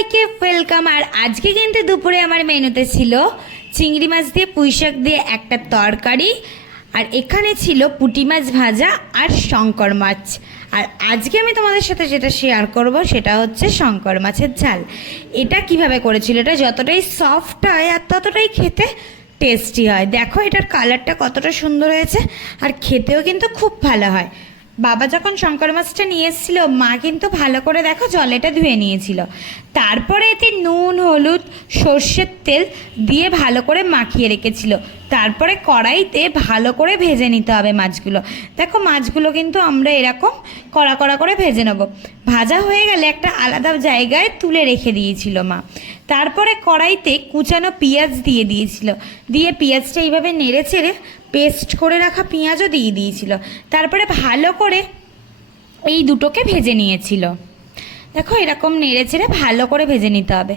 সবাইকে ওয়েলকাম আর আজকে কিন্তু দুপুরে আমার মেনুতে ছিল চিংড়ি মাছ দিয়ে, পুঁই শাক দিয়ে একটা তরকারি, আর এখানে ছিল পুঁটি মাছ ভাজা আর শঙ্কর মাছ। আর আজকে আমি তোমাদের সাথে যেটা শেয়ার করব সেটা হচ্ছে শঙ্কর মাছের ঝাল। এটা কীভাবে করেছিল? এটা যতটাই সফট হয় আর ততটাই খেতে টেস্টি হয়। দেখো এটার কালারটা কতটা সুন্দর হয়েছে, আর খেতেও কিন্তু খুব ভালো হয়। বাবা যখন শঙ্কর মাছটা নিয়ে এসেছিল, মা কিন্তু ভালো করে দেখো জলেটা ধুয়ে নিয়েছিল। তারপরে এতে নুন, হলুদ, সর্ষের তেল দিয়ে ভালো করে মাখিয়ে রেখেছিল। তারপরে কড়াইতে ভালো করে ভেজে নিতে হবে মাছগুলো। দেখো মাছগুলো কিন্তু আমরা এরকম কড়া কড়া করে ভেজে নেব। ভাজা হয়ে গেলে একটা আলাদা জায়গায় তুলে রেখে দিয়েছিল মা। তারপরে কড়াইতে কুচানো পেঁয়াজ দিয়ে দিয়েছিল। দিয়ে পেঁয়াজটা এইভাবে নেড়ে চেড়ে পেস্ট করে রাখা পেঁয়াজও দিয়ে দিয়েছিল। তারপরে ভালো করে এই দুটোকে ভেজে নিয়েছিল। দেখো এরকম নেড়ে চেড়ে ভালো করে ভেজে নিতে হবে।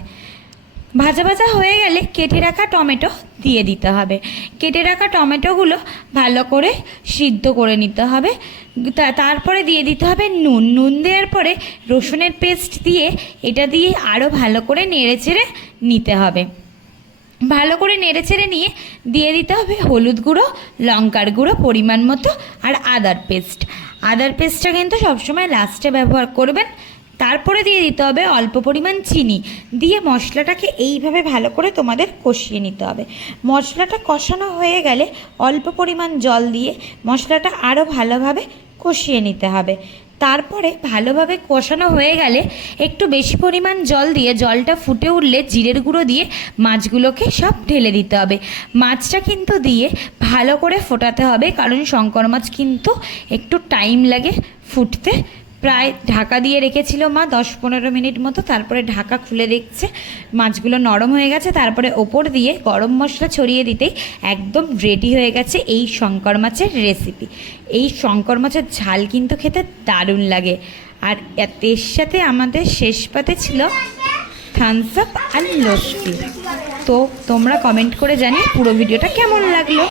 ভাজা ভাজা হয়ে গেলে কেটে রাখা টমেটো দিয়ে দিতে হবে। কেটে রাখা টমেটোগুলো ভালো করে সিদ্ধ করে নিতে হবে। তারপরে দিয়ে দিতে হবে নুন। নুন দেওয়ার পরে রসুনের পেস্ট দিয়ে এটা দিয়ে আরও ভালো করে নেড়ে চেড়ে নিতে হবে। ভালো করে নেড়ে চেড়ে নিয়ে দিয়ে দিতে হবে হলুদ গুঁড়ো, লঙ্কার গুঁড়ো পরিমাণ মতো আর আদার পেস্ট। আদার পেস্টটা কিন্তু সবসময় লাস্টে ব্যবহার করবেন। তারপরে দিয়ে দিতে হবে অল্প পরিমাণ চিনি। দিয়ে মশলাটাকে এইভাবে ভালো করে তোমাদের কষিয়ে নিতে হবে। মশলাটা কষানো হয়ে গেলে অল্প পরিমাণ জল দিয়ে মশলাটা আরও ভালোভাবে কষিয়ে নিতে হবে। তারপরে ভালোভাবে কষানো হয়ে গেলে একটু বেশি পরিমাণ জল দিয়ে জলটা ফুটে উঠলে জিরের গুঁড়ো দিয়ে মাছগুলোকে সব ঢেলে দিতে হবে। মাছটা কিন্তু দিয়ে ভালো করে ফোটাতে হবে, কারণ শঙ্কর মাছ কিন্তু একটু টাইম লাগে ফুটতে। প্রায় ঢাকা দিয়ে রেখেছিল মা, দশ পনেরো মিনিট মতো। তারপরে ঢাকা খুলে দেখছে, মাছগুলো নরম হয়ে গেছে। তারপরে ওপর দিয়ে গরম মশলা ছড়িয়ে দিতেই একদম রেডি হয়ে গেছে এই শঙ্কর মাছের রেসিপি এই শঙ্কর মাছের ঝাল কিন্তু খেতে দারুণ লাগে। আর এর সাথে আমাদের শেষ পাতে ছিল থামস আপ আর লস্যি তো তোমরা কমেন্ট করে জানিয়ে পুরো ভিডিওটা কেমন লাগল?